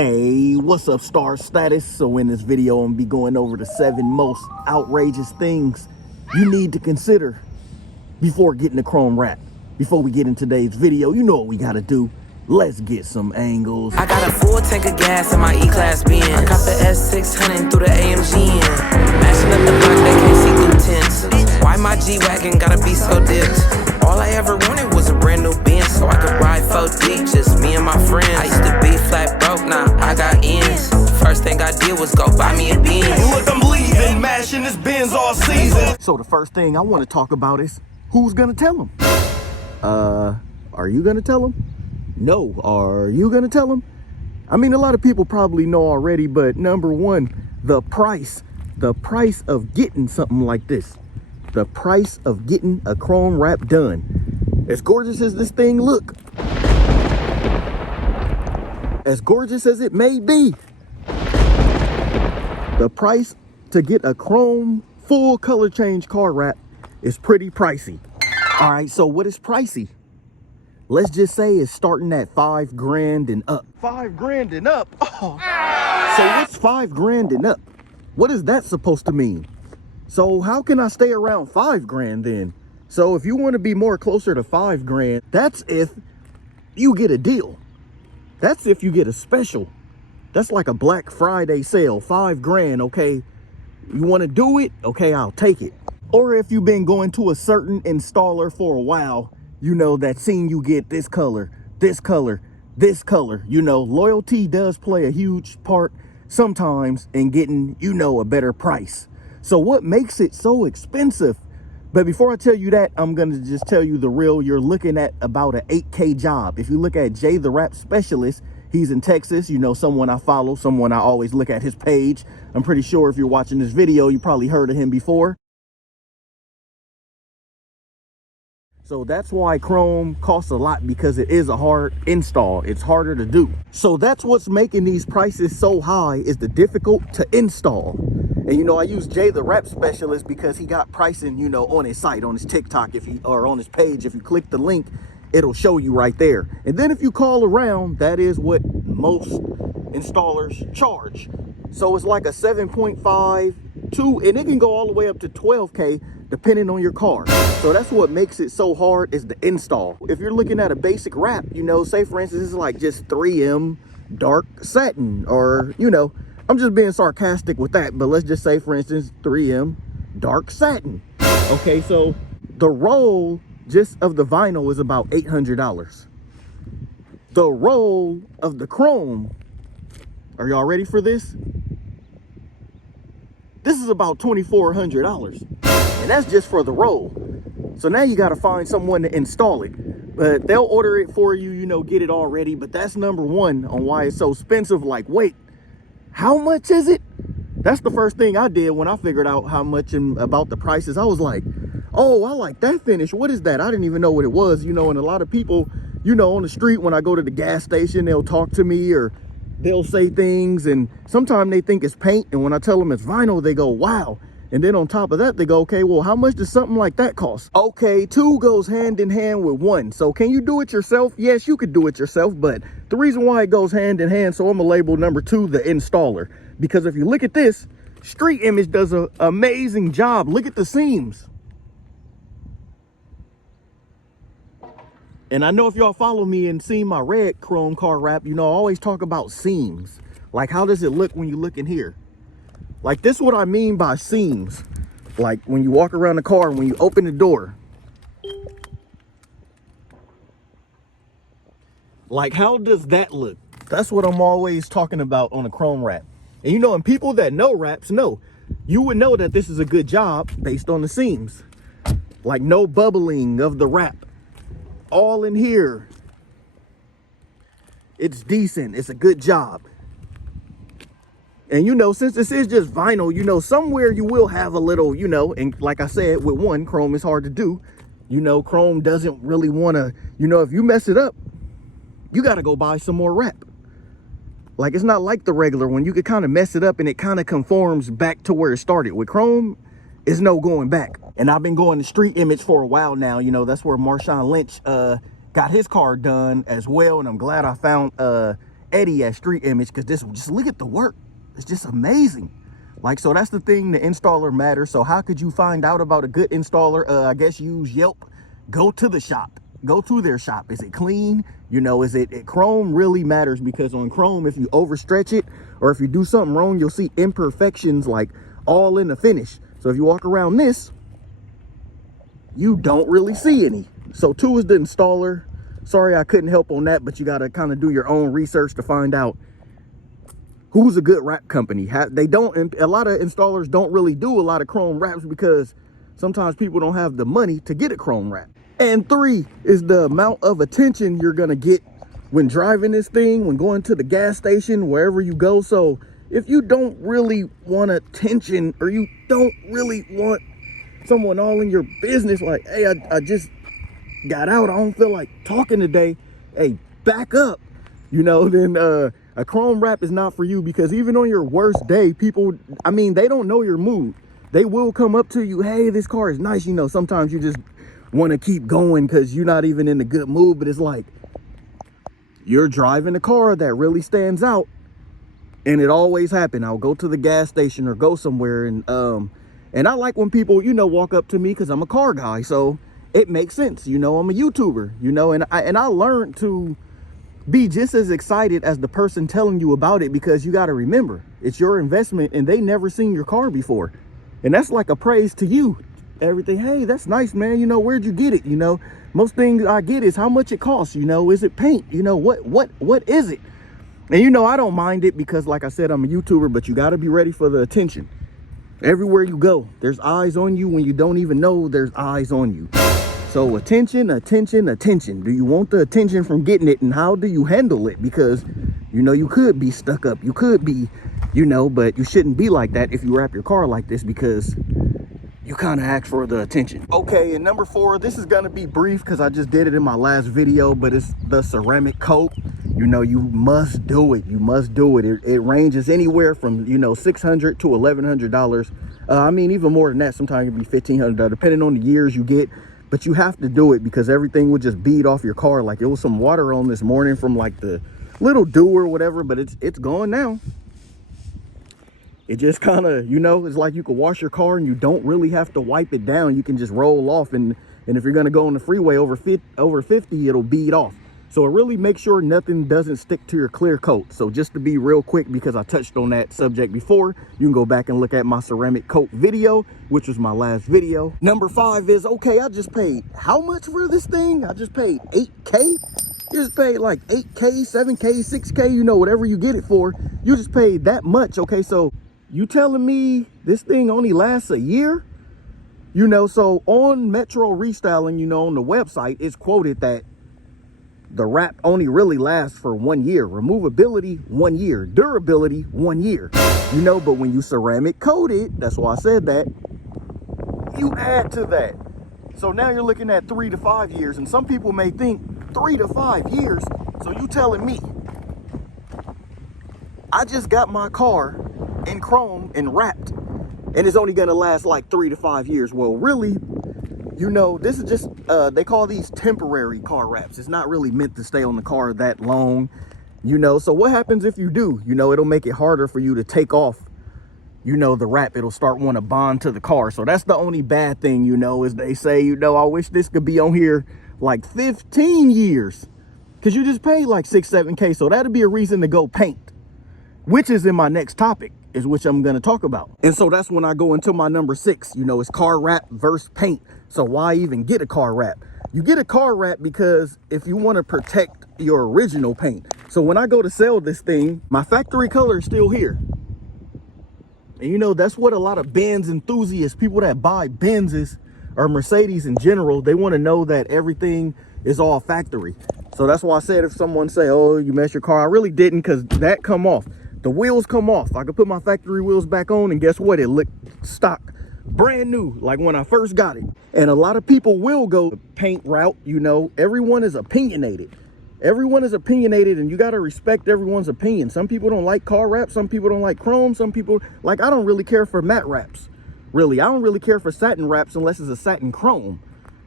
Hey, what's up, Star Status? So in this video, I'm gonna be going over the 7 most outrageous things you need to consider before getting a chrome wrap. Before we get in today's video, you know what we gotta do. Let's get some angles. I got a full tank of gas in my E-Class Benz. I cop the S600 through the AMG in. Mashing up the block, they can't see through tents. Why my G-Wagon gotta be so dipped? All I ever wanted was a brand new Benz, so I could ride 4 deep, just me and my friends. I used to be flat broke, now I got ends. First thing I did was go buy me a Benz. Look, I'm leaving, mashing this Benz all season. So the first thing I want to talk about is who's gonna tell them? Are you gonna tell them? No, are you gonna tell them? I mean, a lot of people probably know already, but number one, the price of getting something like this, the price of getting a chrome wrap done. As gorgeous as this thing look, as gorgeous as it may be, the price to get a chrome full color change car wrap is pretty pricey. All right, so what is pricey? Let's just say it's starting at 5 grand and up. 5 grand and up? Oh. So what's 5 grand and up? What is that supposed to mean? So how can I stay around 5 grand then? So if you want to be more closer to 5 grand, that's if you get a deal. That's if you get a special. That's like a Black Friday sale, 5 grand, okay? You want to do it? Okay, I'll take it. Or if you've been going to a certain installer for a while, you know, that seen you get this color, this color, this color. You know, loyalty does play a huge part sometimes in getting, you know, a better price. So what makes it so expensive? But before I tell you that, I'm going to just tell you the real. You're looking at about an 8K job. If you look at Jay the Rap Specialist, he's in Texas. You know, someone I follow, someone I always look at his page. I'm pretty sure if you're watching this video, you probably heard of him before. So that's why chrome costs a lot, because it is a hard install. It's harder to do. So that's what's making these prices so high, is the difficult to install. And you know, I use Jay the Rap Specialist because he got pricing, you know, on his site, on his TikTok, or on his page. If you click the link, it'll show you right there. And then if you call around, that is what most installers charge. So it's like a 7.5 to, and it can go all the way up to 12K depending on your car. So that's what makes it so hard, is the install. If you're looking at a basic wrap, you know, say for instance, it's like just 3M dark satin, or, you know, I'm just being sarcastic with that, but let's just say for instance, 3M dark satin. Okay, so the roll just of the vinyl is about $800. The roll of the chrome, are y'all ready for this? This is about $2,400, and that's just for the roll. So now you got to find someone to install it, but they'll order it for you, you know, get it all ready. But that's number one on why it's so expensive. Like, wait, how much is it? That's the first thing I did when I figured out how much and about the prices. I was like, oh, I like that finish. What is that? I didn't even know what it was, you know. And a lot of people, you know, on the street, when I go to the gas station, they'll talk to me, or they'll say things, and sometimes they think it's paint, and when I tell them it's vinyl, they go, wow. And then on top of that, they go, okay, well, how much does something like that cost? Okay, 2 goes hand in hand with 1. So can you do it yourself? Yes, you could do it yourself, but the reason why it goes hand in hand, so I'm gonna label number 2 the installer, because if you look at this, Street Image does an amazing job. Look at the seams. And I know if y'all follow me and see my red chrome car wrap, you know, I always talk about seams. Like, how does it look when you look in here? Like, this is what I mean by seams. Like, when you walk around the car, when you open the door. Like, how does that look? That's what I'm always talking about on a chrome wrap. And you know, and people that know wraps know, you would know that this is a good job based on the seams. Like, no bubbling of the wrap. All in here, it's decent, it's a good job. And you know, since this is just vinyl, you know, somewhere you will have a little, you know, and like I said, with one, chrome is hard to do. You know, chrome doesn't really want to, you know, if you mess it up, you got to go buy some more wrap. Like, it's not like the regular one. You could kind of mess it up and it kind of conforms back to where it started. With chrome, it's no going back. And I've been going to Street Image for a while now. You know, that's where Marshawn Lynch got his car done as well. And I'm glad I found Eddie at Street Image, because this, just look at the work. It's just amazing. Like, so that's the thing, the installer matters. So how could you find out about a good installer? I guess use Yelp. Go to the shop. Go to their shop. Is it clean? You know, is it chrome really matters, because on chrome, if you overstretch it or if you do something wrong, you'll see imperfections like all in the finish. So if you walk around this, you don't really see any. So 2 is the installer. Sorry, I couldn't help on that, but you got to kind of do your own research to find out who's a good wrap company. They don't, a lot of installers don't really do a lot of chrome wraps because sometimes people don't have the money to get a chrome wrap. And 3 is the amount of attention you're gonna get when driving this thing, when going to the gas station, wherever you go. So if you don't really want attention, or you don't really want someone all in your business, like, hey, I just got out, I don't feel like talking today, hey, back up, you know, then a chrome wrap is not for you. Because even on your worst day, people, I mean, they don't know your mood. They will come up to you, hey, this car is nice. You know, sometimes you just want to keep going because you're not even in a good mood, but it's like you're driving a car that really stands out. And it always happens. I'll go to the gas station or go somewhere, and I like when people, you know, walk up to me because I'm a car guy, so it makes sense. You know, I'm a YouTuber, you know, and I learned to be just as excited as the person telling you about it, because you got to remember, it's your investment and they never seen your car before. And that's like a praise to you. Everything, hey, that's nice, man. You know, where'd you get it? You know, most things I get is how much it costs. You know, is it paint? You know, what is it? And you know, I don't mind it because, like I said, I'm a YouTuber, but you got to be ready for the attention. Everywhere you go, there's eyes on you when you don't even know there's eyes on you. So attention, attention, attention. Do you want the attention from getting it, and how do you handle it? Because, you know, you could be stuck up. You could be, you know, but you shouldn't be like that if you wrap your car like this, because you kind of ask for the attention. Okay, and number 4, this is gonna be brief because I just did it in my last video, but it's the ceramic coat. You know, you must do it. You must do it. It ranges anywhere from, you know, $600 to $1,100. I mean, even more than that. Sometimes it can be $1,500, depending on the years you get. But you have to do it because everything would just bead off your car. Like, it was some water on this morning from like the little dew or whatever, but it's gone now. It just kind of, you know, it's like you could wash your car and you don't really have to wipe it down. You can just roll off, and if you're going to go on the freeway over 50, it'll bead off. So it really makes sure nothing doesn't stick to your clear coat. So just to be real quick, because I touched on that subject before, you can go back and look at my ceramic coat video, which was my last video. Number 5 is, okay, I just paid how much for this thing? I just paid $8K. You just paid like 8K, 7K, 6K, you know, whatever you get it for, you just paid that much. Okay, so you telling me this thing only lasts a year? You know, so on Metro Restyling, you know, on the website, it's quoted that the wrap only really lasts for 1 year. Removability, 1 year. Durability, 1 year. You know, but when you ceramic coat it, that's why I said that, you add to that. So now you're looking at 3 to 5 years. And some people may think 3 to 5 years. So you telling me I just got my car in chrome and wrapped, and it's only gonna last like 3 to 5 years. Well, really, you know, this is just they call these temporary car wraps. It's not really meant to stay on the car that long, you know. So what happens if you do? You know, it'll make it harder for you to take off, you know, the wrap. It'll start want to bond to the car. So that's the only bad thing, you know, is they say, you know, I wish this could be on here like 15 years, because you just paid like 6-7K. So that'd be a reason to go paint, which is in my next topic, is which I'm going to talk about. And so that's when I go into my number 6, you know, it's car wrap versus paint. So why even get a car wrap? You get a car wrap because if you want to protect your original paint. So when I go to sell this thing, my factory color is still here. And you know, that's what a lot of Benz enthusiasts, people that buy Benzes or Mercedes in general, they want to know that everything is all factory. So that's why I said, if someone say, oh, you messed your car, I really didn't, because that come off. The wheels come off. I could put my factory wheels back on, and guess what? It looked stock, brand new, like when I first got it. And a lot of people will go the paint route. You know, everyone is opinionated. Everyone is opinionated, and you got to respect everyone's opinion. Some people don't like car wraps. Some people don't like chrome. Some people, like, I don't really care for matte wraps. Really, I don't really care for satin wraps unless it's a satin chrome.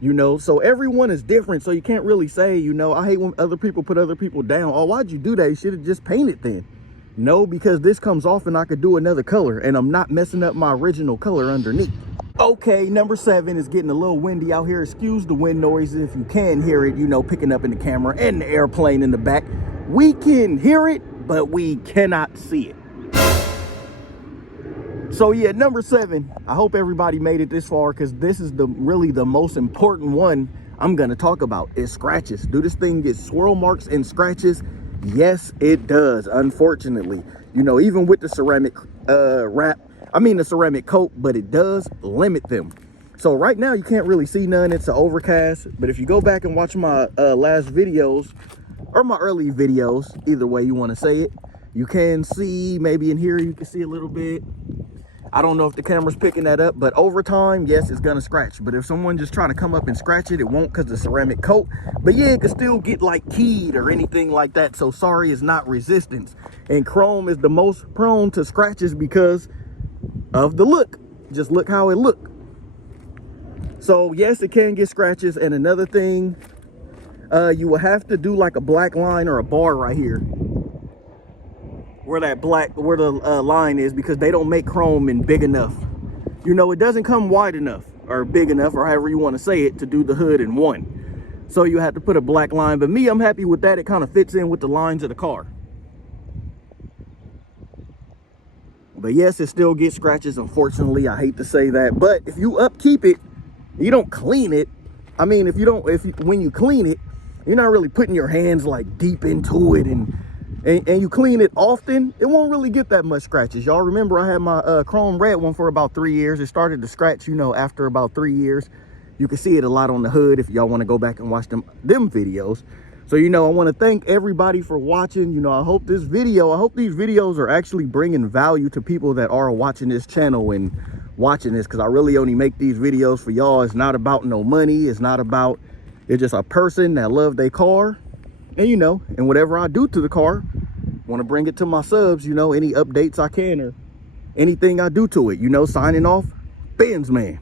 You know, so everyone is different. So you can't really say, you know, I hate when other people put other people down. Oh, why'd you do that? You should have just painted then. No, because this comes off and I could do another color and I'm not messing up my original color underneath. Okay, number 7 is getting a little windy out here. Excuse the wind noise if you can hear it, you know, picking up in the camera and the airplane in the back. We can hear it, but we cannot see it. So yeah, number 7, I hope everybody made it this far, because this is really the most important one I'm gonna talk about, is scratches. Do this thing get swirl marks and scratches? Yes, it does, unfortunately. You know, even with the ceramic the ceramic coat, but it does limit them. So right now you can't really see none, it's an overcast. But if you go back and watch my last videos, or my early videos, either way you want to say it, you can see, maybe in here you can see a little bit. I don't know if the camera's picking that up, but over time, yes, it's gonna scratch. But if someone just trying to come up and scratch it, it won't, because the ceramic coat. But yeah, it could still get like keyed or anything like that. So sorry, it's not resistance. And chrome is the most prone to scratches because of the look. Just look how it look. So yes, it can get scratches. And another thing, you will have to do like a black line or a bar right here, where the line is, because they don't make chrome in big enough. You know, it doesn't come wide enough or big enough, or however you want to say it, to do the hood in one. So you have to put a black line. But me, I'm happy with that. It kind of fits in with the lines of the car. But yes, it still gets scratches, unfortunately. I hate to say that, but if you upkeep it, you don't clean it. I mean, when you clean it, you're not really putting your hands like deep into it, and you clean it often, it won't really get that much scratches. Y'all remember I had my chrome red one for about 3 years. It started to scratch, you know, after about 3 years. You can see it a lot on the hood if y'all want to go back and watch them videos. So, you know, I want to thank everybody for watching. You know, I hope these videos are actually bringing value to people that are watching this channel and watching this, because I really only make these videos for y'all. It's not about no money. It's just a person that love their car. And, you know, and whatever I do to the car, want to bring it to my subs, you know, any updates I can or anything I do to it, you know. Signing off, Benz Man.